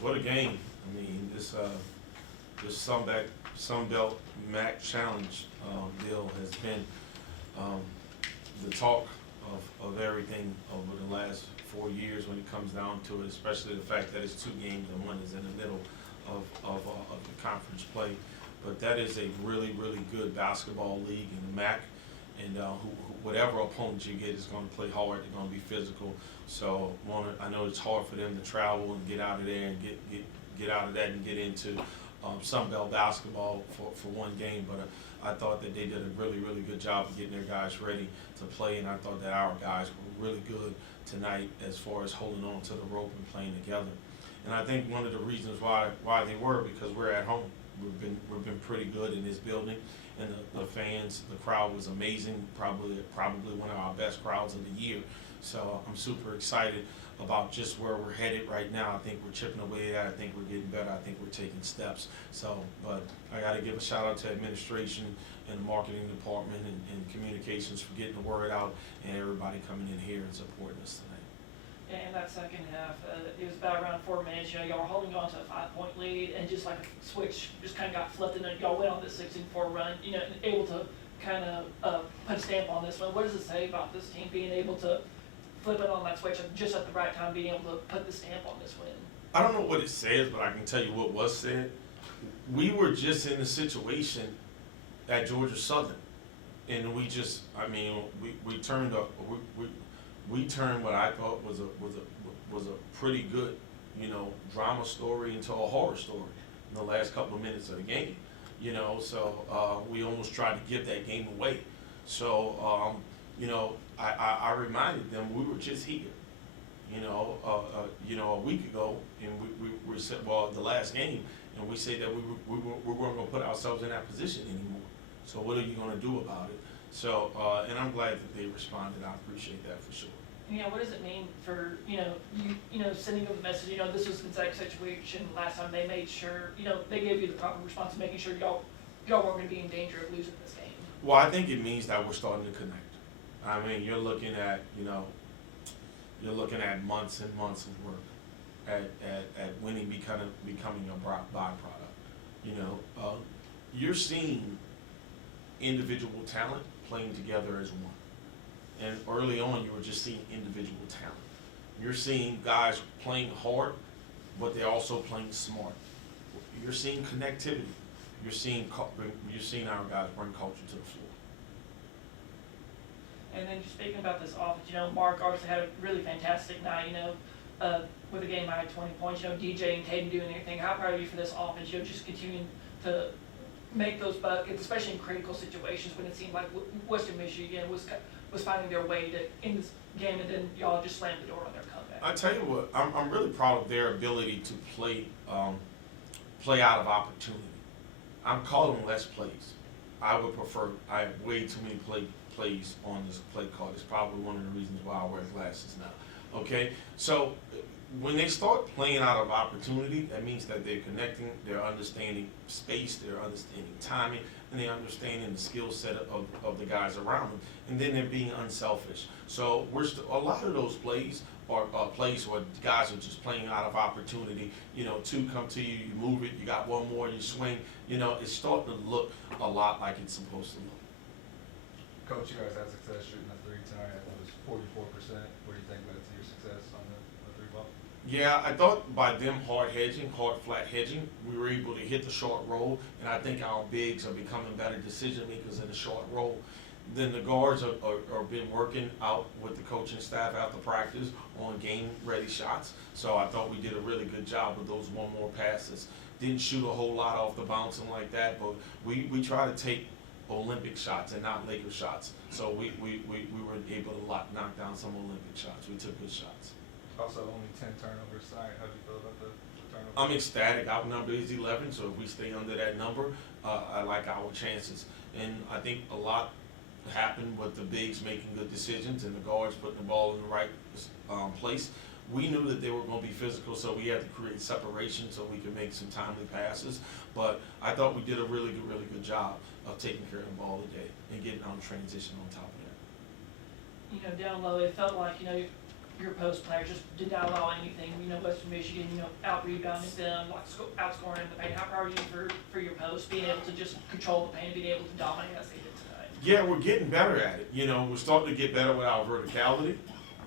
What a game. I mean, this Sun Belt MAC Challenge deal has been um, the talk of everything over the last 4 years when it comes down to it, especially the fact that it's 2 games and one is in the middle of the conference play. But that is a really, really good basketball league in the MAC, and whatever opponent you get is going to play hard. They're going to be physical. So I know it's hard for them to travel and get out of there and get out of that and get into Sun Belt basketball for one game. But I thought that they did a really, really good job of getting their guys ready to play, and I thought that our guys were really good tonight as far as holding on to the rope and playing together. And I think one of the reasons why they were, because we're at home. We've been pretty good in this building, and the fans, the crowd was amazing. Probably one of our best crowds of the year. So I'm super excited about just where we're headed right now. I think we're chipping away at it. I think we're getting better. I think we're taking steps. So, but I got to give a shout out to administration and the marketing department and communications for getting the word out, and everybody coming in here and supporting us tonight. And that second half, it was about around 4 minutes. Y'all were holding on to a 5-point lead, and just like a switch, just kind of got flipped, and then y'all went on this 16-4 run. And able to kind of put a stamp on this one. What does it say about this team being able to flip it on that switch just at the right time, being able to put the stamp on this win? I don't know what it says, but I can tell you what was said. We were just in a situation at Georgia Southern, and we just, I mean, we turned up. We turned what I thought was a pretty good, drama story into a horror story in the last couple of minutes of the game. So we almost tried to give that game away. So I reminded them we were just here. A week ago, and we said, well, the last game, and we said that we weren't going to put ourselves in that position anymore. So what are you going to do about it? So, and I'm glad that they responded. I appreciate that for sure. What does it mean for, sending them the message, this was the exact situation last time. They made sure, they gave you the proper response, making sure y'all weren't going to be in danger of losing this game. Well, I think it means that we're starting to connect. I mean, you're looking at months and months of work at winning, becoming a byproduct. You're seeing individual talent playing together as one. And early on, you were just seeing individual talent. You're seeing guys playing hard, but they're also playing smart. You're seeing connectivity. You're seeing our guys bring culture to the floor. And then just speaking about this offense, Mark obviously had a really fantastic night, with a game high 20 points, DJ and Caden doing everything. How proud are you for this offense, just continuing to make those buckets, especially in critical situations when it seemed like Western Michigan was finding their way to in this game, and then y'all just slammed the door on their comeback. I tell you what, I'm really proud of their ability to play out of opportunity. I'm calling less plays. I would prefer. I have way too many plays on this play card. It's probably one of the reasons why I wear glasses now. Okay, so when they start playing out of opportunity, that means that they're connecting, they're understanding space, they're understanding timing, and they're understanding the skill set of the guys around them, and then they're being unselfish. So a lot of those plays are plays where guys are just playing out of opportunity. Two come to you, you move it, you got one more, you swing. It's starting to look a lot like it's supposed to look. Coach, you guys had success shooting the three tonight. It was 44%. What do you think led to your success on the three ball? Yeah, I thought by them hard flat hedging, we were able to hit the short roll, and I think our bigs are becoming better decision makers in the short roll. Then the guards are been working out with the coaching staff after practice on game-ready shots. So I thought we did a really good job with those one more passes. Didn't shoot a whole lot off the bouncing like that, but we try to take Olympic shots and not Laker shots. So we were able to knock down some Olympic shots. We took good shots. Also, only 10 turnovers tonight. How do you feel about the turnovers? I'm ecstatic. Our number is 11, so if we stay under that number, I like our chances. And I think a lot happened with the bigs making good decisions and the guards putting the ball in the right place. We knew that they were going to be physical, so we had to create separation so we could make some timely passes. But I thought we did a really good job of taking care of the ball today and getting on transition on top of that. Down low, it felt like, your post players just did not allow anything. Western Michigan, out rebounding them, like outscoring in the paint. How proud are you for your post being able to just control the paint and being able to dominate as they did tonight? Yeah, we're getting better at it. We're starting to get better with our verticality.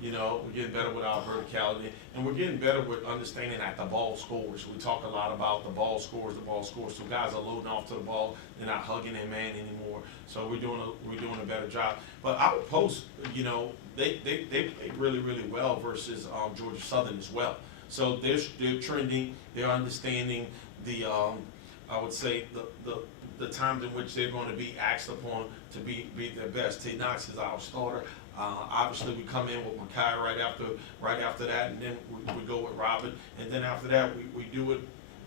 We're getting better with our verticality, and we're getting better with understanding that the ball scores. We talk a lot about the ball scores. So guys are loading off to the ball. They're not hugging their man anymore. So we're doing a better job. But our posts, they play really, really well versus Georgia Southern as well. So they're trending. They're understanding the I would say the times in which they're going to be asked upon to be their best. T. Knox is our starter. Obviously, we come in with Makai right after that, and then we go with Robert, and then after that we do it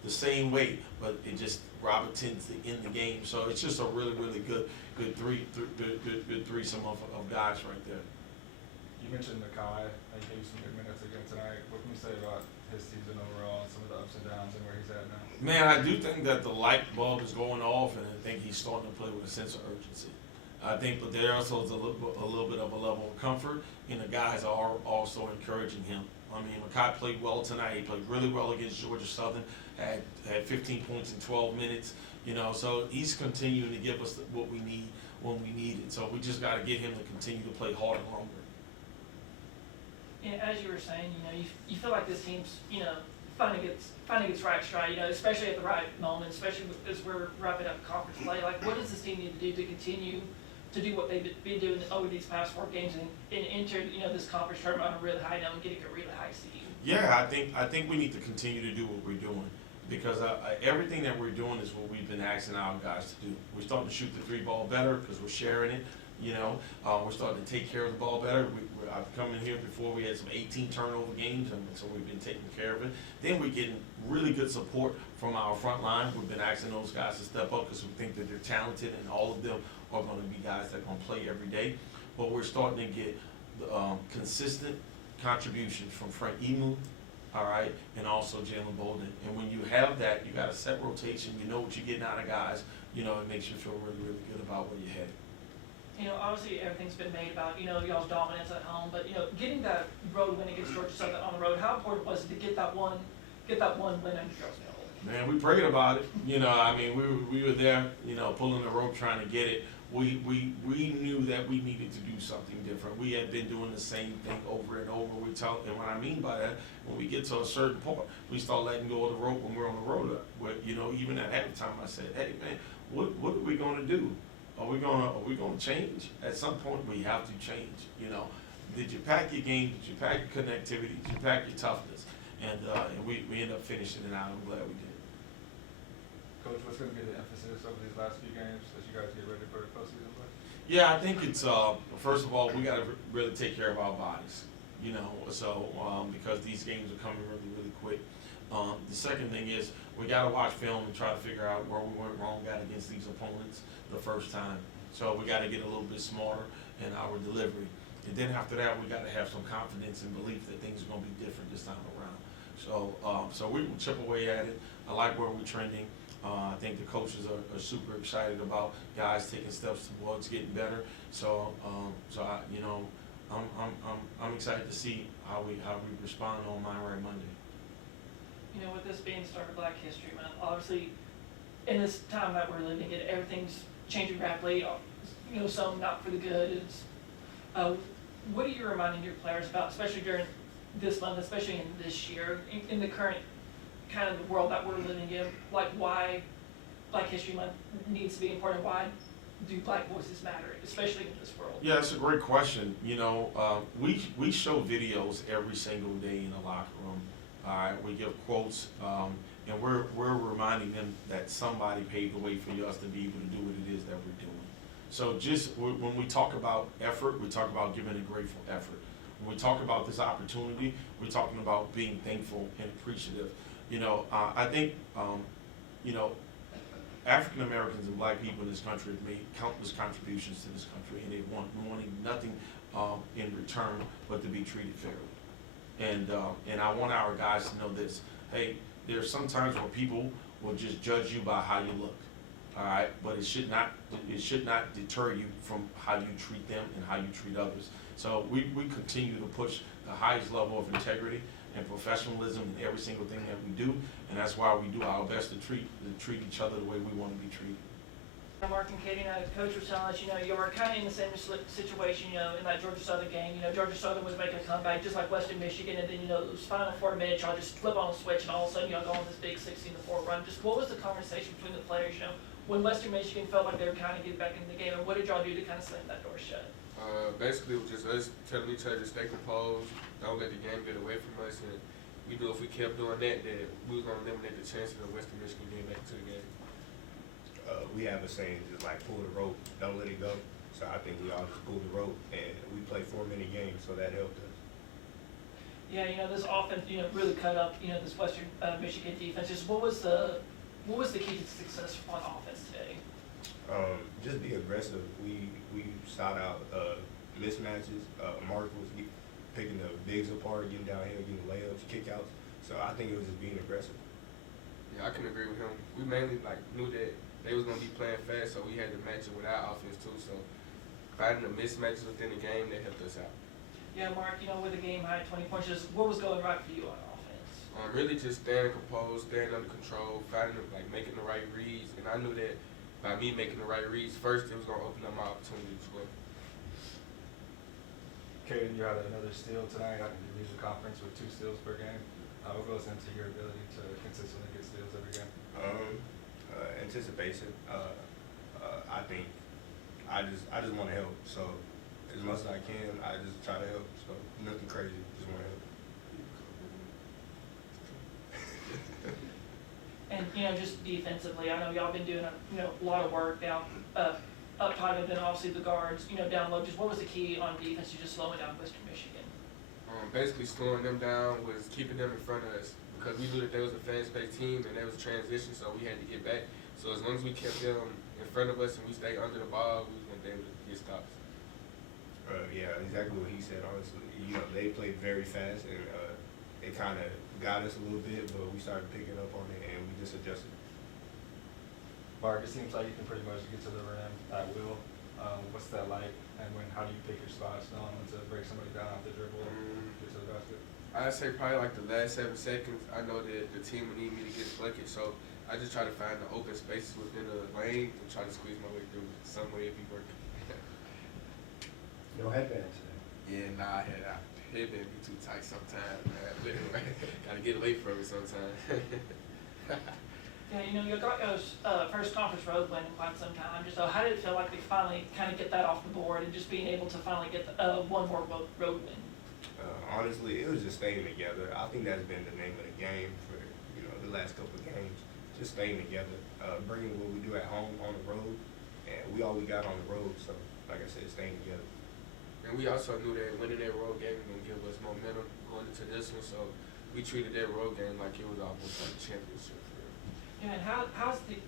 the same way, but it just Robert tends to end the game. So it's just a really, really good threesome of guys right there. You mentioned Makai, and he gave you some good minutes again tonight. What can you say about his season overall and some of the ups and downs and where he's at now? Man, I do think that the light bulb is going off, and I think he's starting to play with a sense of urgency. I think, but there also is a little bit of a level of comfort, and the guys are also encouraging him. I mean, Makai played well tonight. He played really well against Georgia Southern. Had 15 points in 12 minutes. So he's continuing to give us what we need when we need it. So we just got to get him to continue to play harder and longer. And as you were saying, you feel like this team's, finally gets right stride, especially at the right moment, especially as we're wrapping up conference play. Like, what does this team need to do to continue to do what they've been doing over these past 4 games and enter, this conference tournament on a really high note and getting a really high seed? Yeah, I think we need to continue to do what we're doing, because everything that we're doing is what we've been asking our guys to do. We're starting to shoot the 3 ball better because we're sharing it. We're starting to take care of the ball better. I've come in here before, we had some 18 turnover games, and so we've been taking care of it. Then we're getting really good support from our front line. We've been asking those guys to step up because we think that they're talented, and all of them are going to be guys that are going to play every day. But we're starting to get consistent contributions from Frank Emu, all right, and also Jalen Bolden. And when you have that, you got a set rotation. You know what you're getting out of guys. It makes you feel really, really good about where you're headed. Obviously everything's been made about, y'all's dominance at home, but, getting that road win against Georgia Southern on the road, how important was it to get that one win under y'all's belt? Man, we prayed about it. We were there, pulling the rope trying to get it. We knew that we needed to do something different. We had been doing the same thing over and over. And what I mean by that, when we get to a certain point, we start letting go of the rope when we're on the road. Even at halftime, I said, "Hey, man, what are we going to do? Are we going to change? At some point, we have to change. Did you pack your game? Did you pack your connectivity? Did you pack your toughness?" And we end up finishing it out. I'm glad we did. Coach, what's going to be the emphasis over these last few games as you guys get ready for the postseason play? Yeah, I think it's first of all, we got to really take care of our bodies. Because these games are coming really, really quick. The second thing is we got to watch film and try to figure out where we went wrong against these opponents the first time. So we got to get a little bit smarter in our delivery. And then after that, we got to have some confidence and belief that things are going to be different this time around. So we will chip away at it. I like where we're trending. I think the coaches are super excited about guys taking steps towards getting better. I'm excited to see how we respond on My Right Monday. With this being the start of Black History Month, obviously, in this time that we're living in, everything's changing rapidly. Some not for the good. What are you reminding your players about, especially during this month, especially in this year, in the current kind of the world that we're living in? Like, why Black History Month needs to be important? Why do Black voices matter, especially in this world? Yeah, that's a great question. We show videos every single day in the locker room. All right, we give quotes, and we're reminding them that somebody paved the way for us to be able to do what it is that we're doing. So when we talk about effort, we talk about giving a grateful effort. When we talk about this opportunity, we're talking about being thankful and appreciative. I think, African Americans and Black people in this country have made countless contributions to this country, and they wanting nothing in return but to be treated fairly. And I want our guys to know this. Hey, there's some times where people will just judge you by how you look. All right, but it should not deter you from how you treat them and how you treat others. So we continue to push the highest level of integrity and professionalism in every single thing that we do, and that's why we do our best to treat each other the way we want to be treated. Mark and Katie, Coach was telling us, you were kind of in the same situation, in that Georgia Southern game. Georgia Southern was making a comeback just like Western Michigan, and then, those final 4 minutes, y'all just flip on a switch, and all of a sudden, y'all go on this big 16-4 run. Just what was the conversation between the players, when Western Michigan felt like they were kind of getting back into the game, and what did y'all do to kind of slam that door shut? Basically, it was just us telling each other to stay composed, don't let the game get away from us, and we knew if we kept doing that we was going to eliminate the chances of Western Michigan getting back into the game. We have a saying, just like pull the rope, don't let it go. So I think we all just pulled the rope, and we played 4-minute games, so that helped us. Yeah, this offense, really cut up, this Western Michigan defense. Just what was the key to success on offense today? Just be aggressive. We sought out mismatches. Mark was picking the bigs apart, getting downhill, getting layups, kickouts. So I think it was just being aggressive. Yeah, I can agree with him. We mainly knew that they was gonna be playing fast, so we had to match it with our offense too. So finding the mismatches within the game, that helped us out. Yeah, Mark, with a game high 20 points, just what was going right for you on offense? Really just staying composed, staying under control, finding making the right reads, and I knew that by me making the right reads first, it was gonna open up my opportunity to score. Kaden, you had another steal tonight. I think you lead the conference with 2 steals per game. What goes into your ability to consistently get steals every game? Anticipation. I think I just want to help. So as much as I can, I just try to help. So nothing crazy. Just want to help. And just defensively, I know y'all been doing a lot of work down up top, and then obviously the guards, down low. Just what was the key on defense to just slowing down Western Michigan? Basically slowing them down was keeping them in front of us because we knew that they was a fast-paced team and there was a transition, so we had to get back. So as long as we kept them in front of us and we stayed under the ball, we was going to be able to get stops. Yeah, exactly what he said. Honestly, they played very fast, and it kind of got us a little bit, but we started picking up on it, and we just adjusted. Mark, it seems like you can pretty much get to the rim at will. What's that like? And how do you pick your spots, knowing when to break somebody down off the dribble and get to the basket? I'd say probably the last 7 seconds. I know that the team would need me to get a bucket, so I just try to find the open spaces within the lane and try to squeeze my way through some way if he working. No headband today. Yeah, nah, headband be too tight sometimes, man. But anyway, gotta get away from it sometimes. Yeah, you got y'all's first conference road win in quite some time. Just how did it feel like to finally kind of get that off the board and just being able to finally get one more road win? Honestly, it was just staying together. I think that's been the name of the game for the last couple of games. Just staying together, bringing what we do at home on the road, and we all we got on the road. So, like I said, staying together. And we also knew that winning that road game was gonna give us momentum going into this one. So we treated that road game like it was almost like a championship. Yeah, and how's the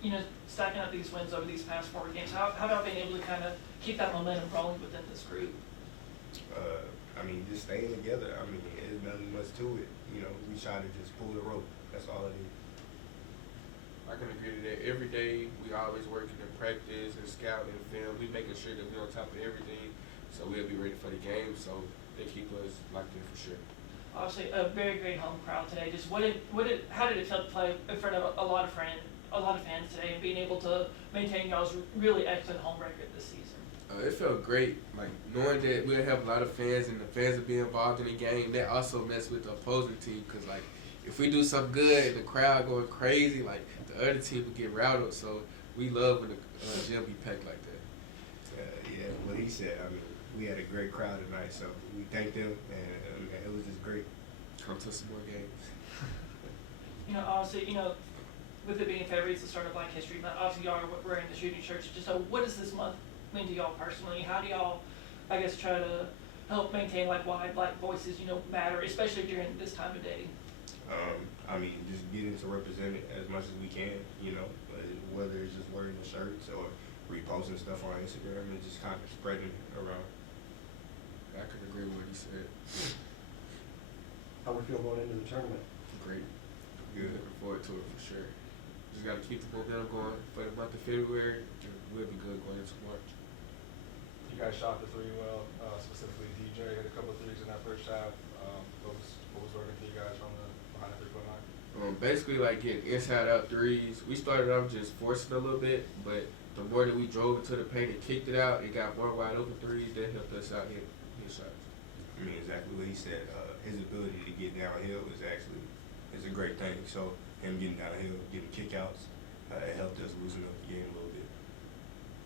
stacking up these wins over these past 4 games? How have y'all been able to kind of keep that momentum rolling within this group? Just staying together. There's nothing much to it. We try to just pull the rope. That's all it is. I can agree to that. Every day we always working in practice and scouting and film. We making sure that we're on top of everything, so we'll be ready for the game. So they keep us locked in for sure. Obviously, a very great home crowd today. Just how did it feel to play in front of a lot of fans today, and being able to maintain y'all's really excellent home record this season? It felt great, knowing that we'll have a lot of fans and the fans will be involved in the game. That also mess with the opposing team because if we do something good and the crowd going crazy, the other team will get routed. So we love when the gym be packed like that. Yeah, what he said. We had a great crowd tonight, so we thank them, and it was just great. Come to some more games. Obviously, with it being February, it's the start of Black History Month. Obviously, y'all are wearing the shooting shirts. Just so, what does this month mean to y'all personally? How do y'all, try to help maintain why Black voices, matter, especially during this time of day? Just getting to represent it as much as we can. Whether it's just wearing the shirts or reposting stuff on Instagram and just kind of spreading it around. I could agree with what he said. How we feel going into the tournament? Great. Good. Looking forward to it for sure. Just got to keep the momentum going for the month of February. We'll be good going into March. You guys shot the 3 well, specifically DJ had a couple of threes in that first half. What was working for you guys from behind the 3-point line? Basically, like getting inside out threes. We started off just forcing a little bit, but the more that we drove into the paint and kicked it out, it got more wide open threes. That helped us out hit shots. I mean, exactly what he said. His ability to get downhill is a great thing. So him getting downhill, getting kickouts, it helped us loosen up the game a little bit.